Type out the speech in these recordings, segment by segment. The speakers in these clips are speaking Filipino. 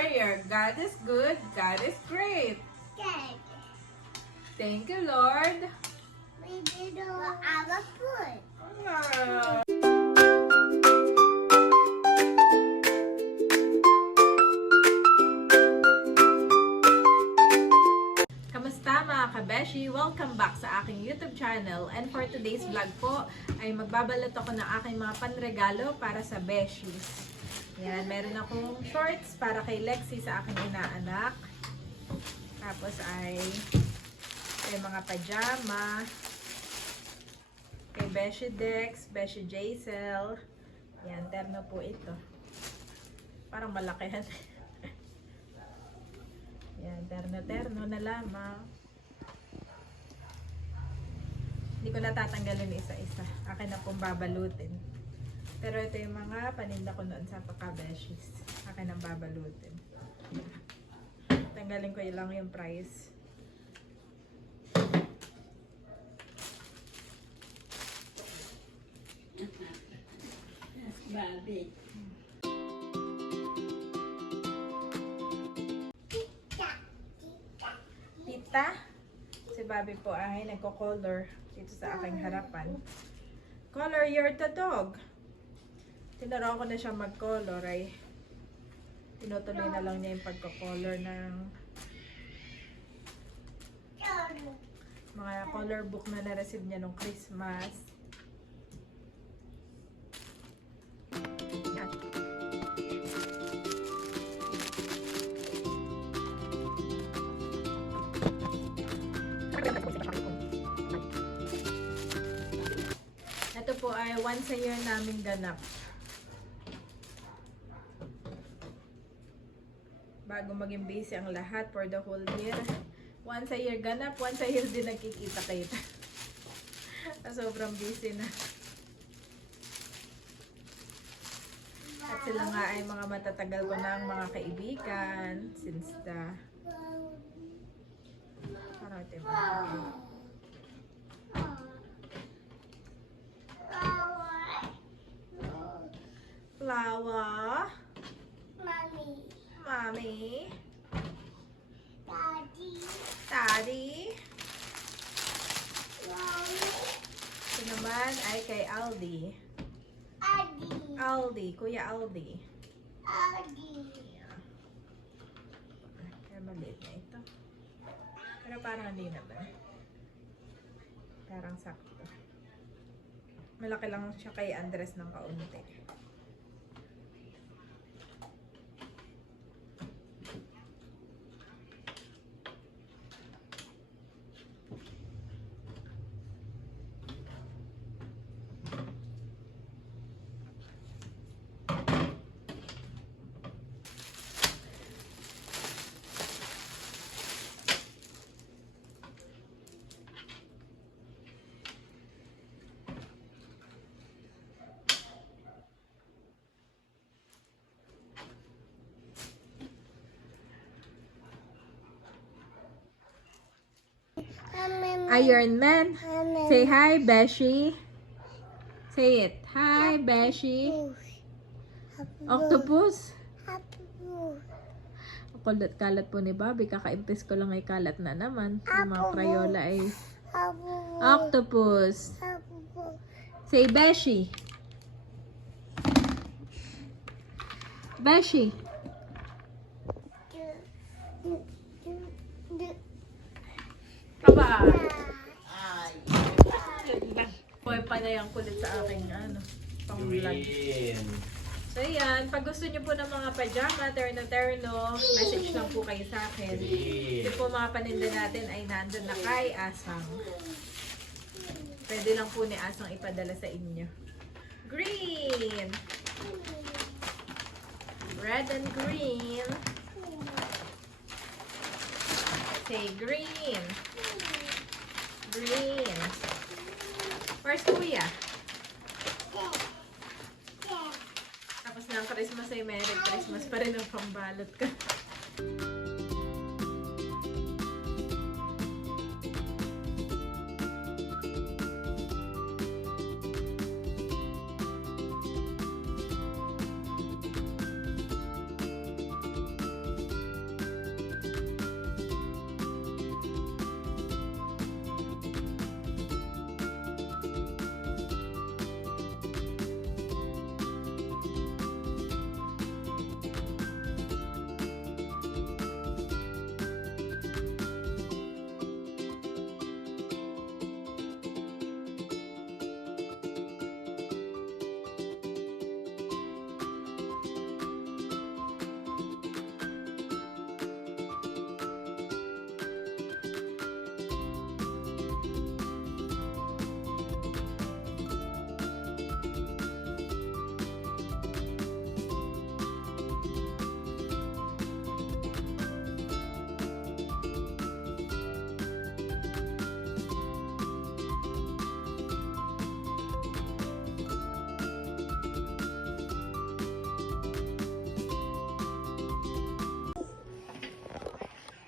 prayer. God is good. God is great. Good. Thank you, Lord. We did our food. Ah. Kamusta mga kabeshi? Welcome back sa aking YouTube channel. And for today's vlog po, ay magbabalot ako ng aking mga panregalo para sa beshies. Yan, meron akong shorts para kay Lexi sa aking inaanak. Tapos ay mga pajama. Kay Beshi Dex, Beshi Jaisel. Yan, terno po ito. Parang malakihan. Yan, terno na lamang. Hindi ko natatanggalin isa-isa. Akin na pong babalutin. Pero ito yung mga paninda ko noon sa Pakabeshis. Akin ang babalutin. Tanggalin ko lang yung price. Bobby. Tita, si Bobby po ay nagko-color dito sa aking harapan. Color your the dog. Tinuruan ko na siya mag-color ay tinutuloy na lang niya yung pagko-color ng mga color book na na-receive niya nung Christmas. Yan. Ito po ay once a year namin ganap. Bago maging busy ang lahat for the whole year. Once a year ganap, once a year din nagkikita-kita. Sobrang busy na. At sila nga ay mga matatagal ko ng mga kaibigan since the Flower, Mommy. Mommy, Daddy. Daddy. Mommy. Ito naman ay kay Aldi. Daddy. Aldi, Kuya Aldi. Daddy. Kaya maliit na ito. Pero parang hindi naman. Parang sakto. Malaki lang siya kay Andres ng kaunti. Iron Man. Say hi, Beshi. Say it. Hi, Beshi. Octopus. Kalat po ni Bobby. Kakaimpis ko lang ay kalat na naman. Yung mga Crayola ay octopus. Say Beshi. Beshi. Baba. Boy pa na yung kulit sa aking pang-vlog. So yan, pag gusto nyo po ng mga pajama, terno, message lang po kayo sa akin. Ito po mga paninda natin ay nandun na kay Asang. Pwede lang po ni Asang ipadala sa inyo. Green! Red and green. Say green. Green. Where's Kuya? Tapos ng Christmas ay Merry Christmas pa rin ang pambalot ka.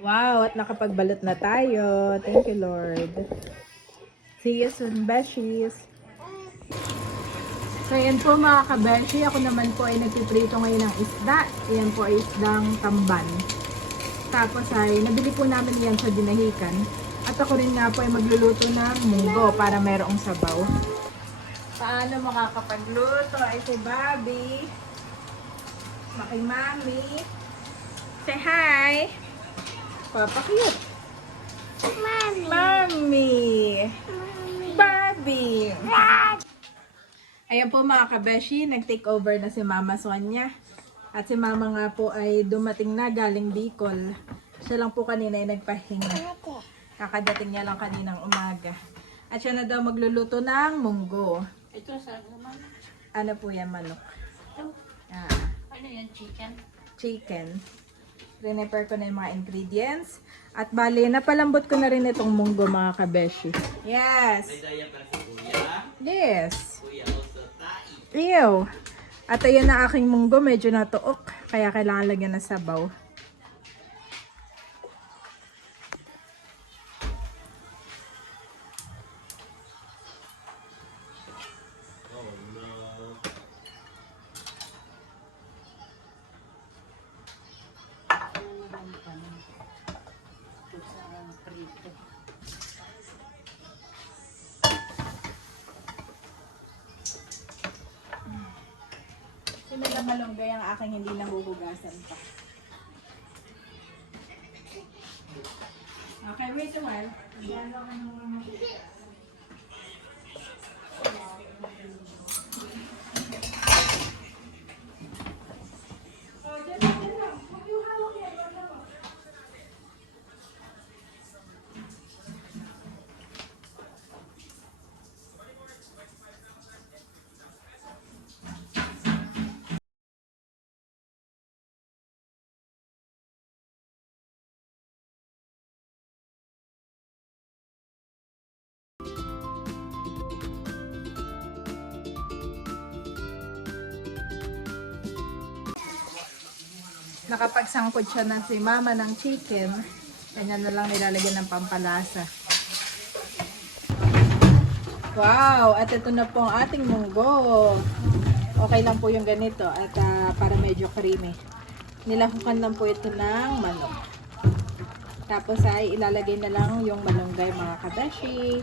Wow, at nakapagbalot na tayo. Thank you, Lord. See you soon, Beshies. So, yan po mga kabeshi. Ako naman po ay nagpiprito ngayon ng isda. Yan po ay isdang tamban. Tapos ay, nabili po namin yan sa dinahikan. At ako rin nga po ay magluluto ng munggo para merong sabaw. Paano makakapagluto? Ay si Bobby. Maki Mami. Say hi! Papa cute. Mommy. Mami. Mommy. Barbie. Ayan po mga kabeshi, nag-take over na si Mama Sonia. At si Mama nga po ay dumating na galing Bicol. Siya lang po kanina ay nagpahinga. Kakadating niya lang kaninang umaga. At siya na daw magluluto ng munggo. Ito sa naman. Ano po yan, manok? Ano yan, chicken? Chicken. Prepare ko na yung mga ingredients. At bali, napalambot ko na rin itong munggo mga kabeshi. Yes! Yes! Ew! At ayan na aking munggo, medyo natuok. Kaya kailangan lagyan ng sabaw. Sinilang malunggay ang aking hindi nahuhugasan pa. Okay, wait a while. Nakapagsangkot siya ng si Mama ng chicken. Kanya na lang nilalagyan ng pampalasa. Wow! At ito na po ang ating munggo. Okay lang po yung ganito at para medyo creamy. Nilahukan lang po ito ng manok. Tapos ay ilalagay na lang yung malunggay mga kabeshi.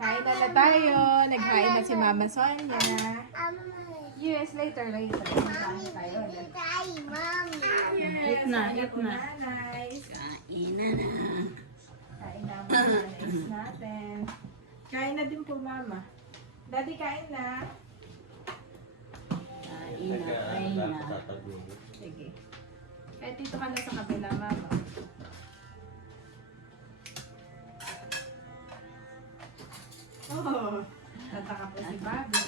Kain na tayo. Naghain na si Mama Sonia. Yes, later. Kain tayo. Mommy. Yes, Eat na, kain eat po, na. nanay. Kain na na. Kain na mga nanay natin. Kain na din po, Mama. Daddy, kain na. Kain na, kain na. Sige. Kahit dito ka na sa kabila, Mama. Oh, tataka po si Bobby.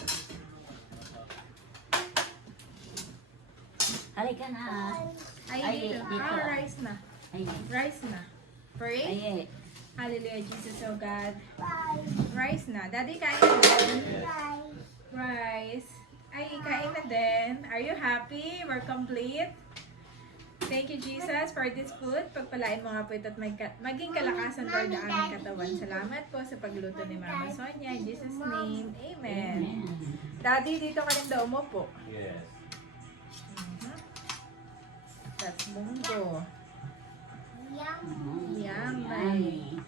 Halika na. Ay, Ay, dito. dito. Rice na. Ay, Rice na. Pray. ay, Hallelujah, Jesus, oh God. Bye. Rice na. Daddy, kain na din. Bye. Rice. Ay, kain na din. Are you happy? We're complete. Thank you, Jesus, for this food. Pagpalain mo nga po ito at maging kalakasan, Lord, ang aming katawan. Salamat po sa pagluto ni Mama Sonia. In Jesus' name, Amen. Daddy, dito ka rin daw umupo. Yes. That's munggo. Yummy. Yummy. Mommy.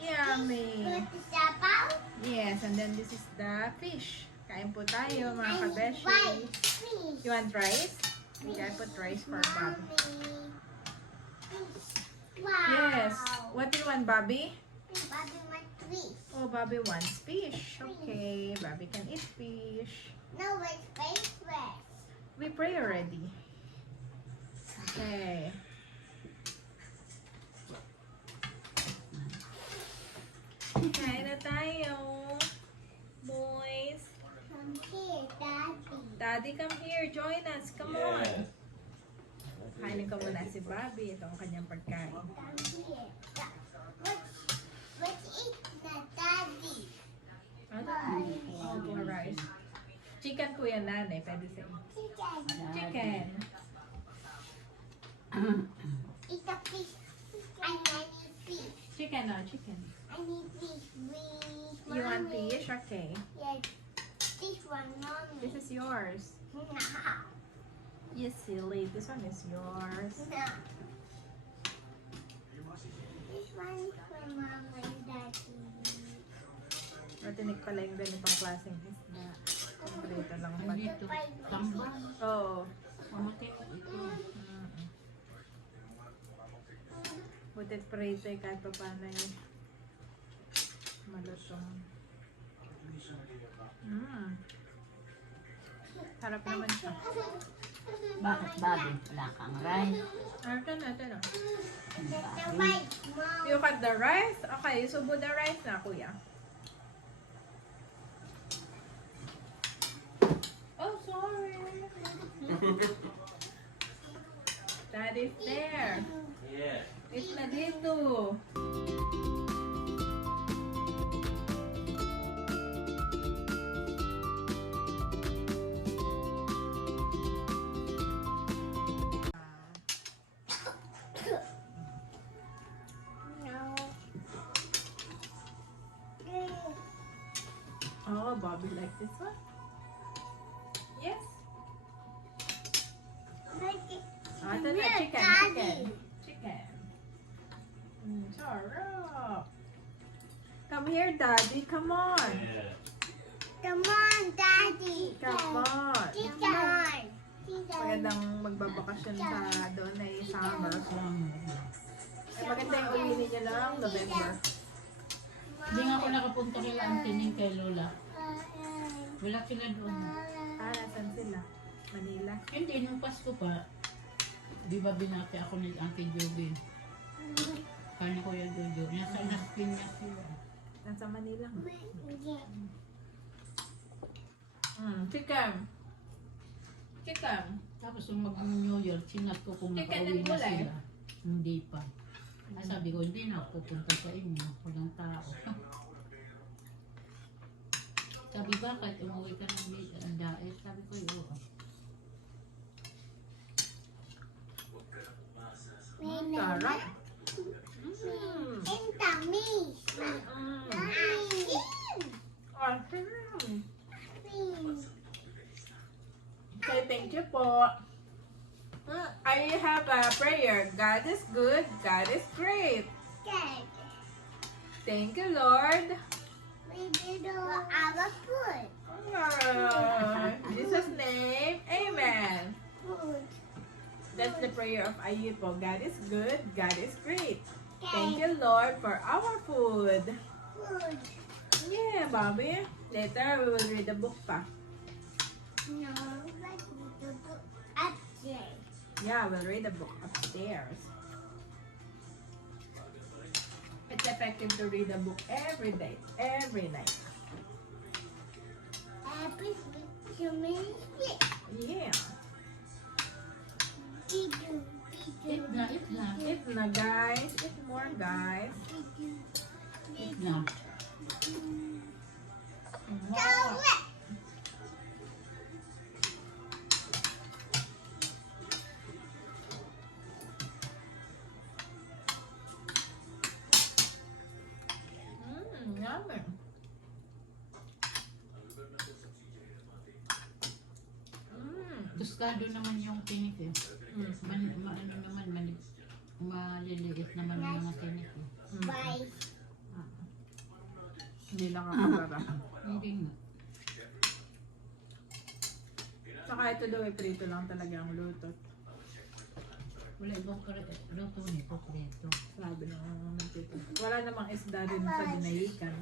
Yummy. Put the sabaw. Yes, and then this is the fish. Kain po tayo, mga kabeshi. Rice. Fish. You want rice? Okay, I put rice for Bobby. Mommy. Wow. Yes. What do you want, Bobby? Bobby wants fish. Oh, Bobby wants fish. Okay, Bobby can eat fish. No, it's face rest. We pray already. Okay. Kain na tayo. Boys. Come here, Daddy. Daddy, come here. Join us. Come on. Kainin ko muna si Bobby. Ito ang kanyang pagkain. Come here. Let's eat the Daddy. Ano? Oh, more rice. Chicken po yan, nanay. Pwede sa inyo. Chicken. Chicken. It's a fish. I need fish. Chicken, no, chicken. I need fish. Please, You want Mommy. fish? Okay. Yes. This one, mommy. This is yours. No. You silly. This one is yours. No. This one is for mama and daddy. Matinik pala yung ganitong klaseng isda. Prito lang pa. Dito. Tamba. Oo. Mamatay ko ito. Butit prito eh, kahit pa paano yung malutong. Harap naman siya. Bakit babi? Wala kang rice. Ito na, ito na. That's the right, mom. You cut the rice? Okay, subo the rice na, kuya. Oh, sorry. Daddy's there. Yeah. It's na dito. No. Oh, Bobby like this one? Yes. Like it. Ah, ito na, Yeah, chicken, Daddy. chicken. Chicken. Sarap. Come here, Daddy. Come on. Yeah. Come on, daddy. Come on. Come on. Magandang magbabakasyon sa doon ay summer. Ay, maganda yung uwi ninyo ng November. Hindi nga ako nakapunta kay Auntie Ning kay Lola. Wala sila doon. Ah, nasan sila? Manila. Hindi, nung Pasko pa, di ba binati ako ni Auntie Joby? Kani Kuya Jojo. Nasa Las Piñas sila. Nasa Manila. Chicken. Chicken. Tapos nung mag-New Year, sinat ko kung Chicken nakauwi and na gulay. sila. Hindi pa. Ay, sabi ko, hindi na ako pupunta sa inyo. Walang tao. Sabi, bakit umuwi ka ng diet? Sabi ko, oo. Sarap. And tummy. Okay, thank you po. I have a prayer. God is good. God is great. Good. Thank you, Lord. We did all our food. In Jesus' name, amen. Food. That's the prayer of Ayipo. God is good. God is great. Thank you, Lord, for our food. Food. Yeah, Bobby. Later, we will read the book pa. No, but we do book upstairs. Yeah, we'll read the book upstairs. It's effective to read the book every day, every night. Every week, you mean it. Yeah. We do. Eat na, eat na. Eat na, guys. Eat more, guys. Eat na. Wow. Yummy. Tostado naman yung tinik eh. Ano naman, maliliit naman yung mga tinik eh. Bye. Hindi nakakabara. Hindi nga. Saka ito daw ay prito lang talaga ang luto. Wala ibang luto nito, preto. Sabi ng nagtito. Wala namang isda rin sa dinayikan.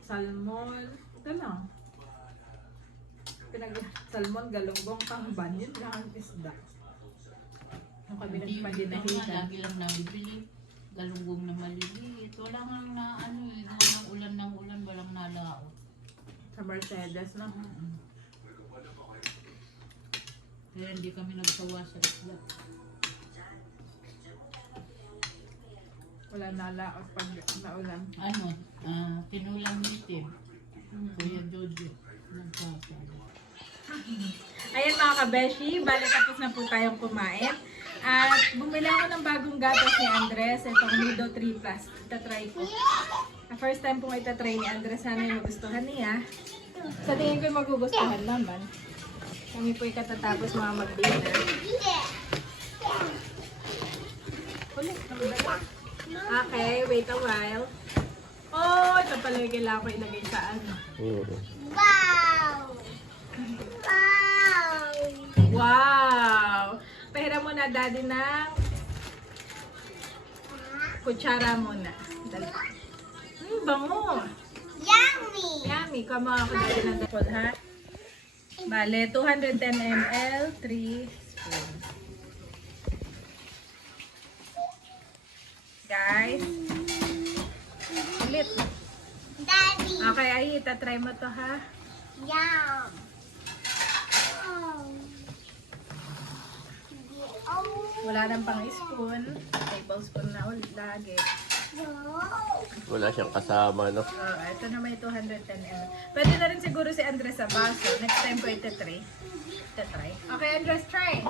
Salmon. Ito lang. Salmon, galunggong, tamban. Yun lang ang isda. Yung kami Hindi, nagpadinahikan. lagi lang nabibili. Galunggong na maliliit. Wala nga na ano eh. Walang ulan ng ulan, walang nalaot. Sa Mercedes na. Kaya hindi kami nagsawa sa isla. Wala nalaot pag naulan. Ano, tinulang nitin. Kuya Jojo. Nagkasala. Ayan mga kabeshi, bali tapos na po tayong kumain. At bumili ako ng bagong gatas ni Andres. Itong Nido 3 Plus. Itatry ko. First time pong itatry ni Andres. Sana yung magustuhan niya. Sa tingin ko yung magugustuhan naman. Kami po ikatatapos mga mag-dinner. Ulit. Okay, wait a while. Oh, ito pala yung kailangan ko ilagay sa ano. Wow! Wow! Wow! Pahiram mo na, Daddy, ng kutsara muna. Dali. Bango! Yummy! Yummy! Kama ako Daddy ng dapol, ha? Bale, 210 ml, 3 spoons. Guys. Ulit. Daddy! Okay, ay, itatry mo to, ha? Yum! Oh! Wala nang pang spoon. Tablespoon na ulit lagi. Wala siyang kasama, no? Ito na may 210 ml. Pwede na rin siguro si Andres sa baso. Next time ko itatry. Okay, Andres, try.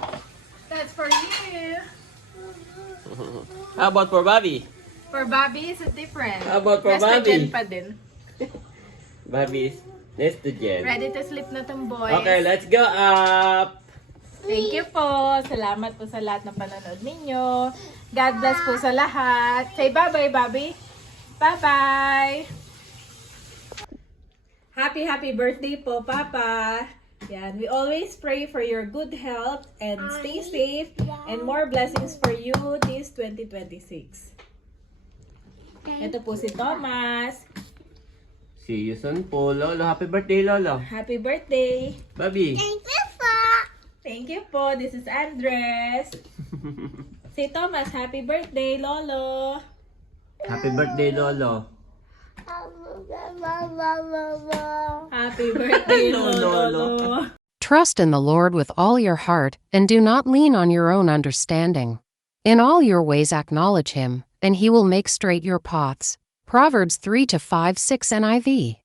That's for you. How about for Bobby? For Bobby, it's different. How about for Nestogen Bobby? pa din. Bobby is next to Jen. Ready to sleep na tong boys. Okay, let's go up! Thank you po. Salamat po sa lahat ng panonood ninyo. God bless po sa lahat. Say bye-bye, Bobby. Bye-bye. Happy birthday po, Papa. Yan, we always pray for your good health and stay safe and more blessings for you this 2026. Ito po si Thomas. See you soon po, Lolo. Happy birthday, Lolo. Happy birthday. Bobby. Thank you po! Thank you po. This is Andres. Si Thomas, happy birthday, Lolo. Happy birthday, Lolo. Happy birthday, Lolo. Trust in the Lord with all your heart, and do not lean on your own understanding. In all your ways acknowledge him, and he will make straight your paths. Proverbs 3-5-6 NIV.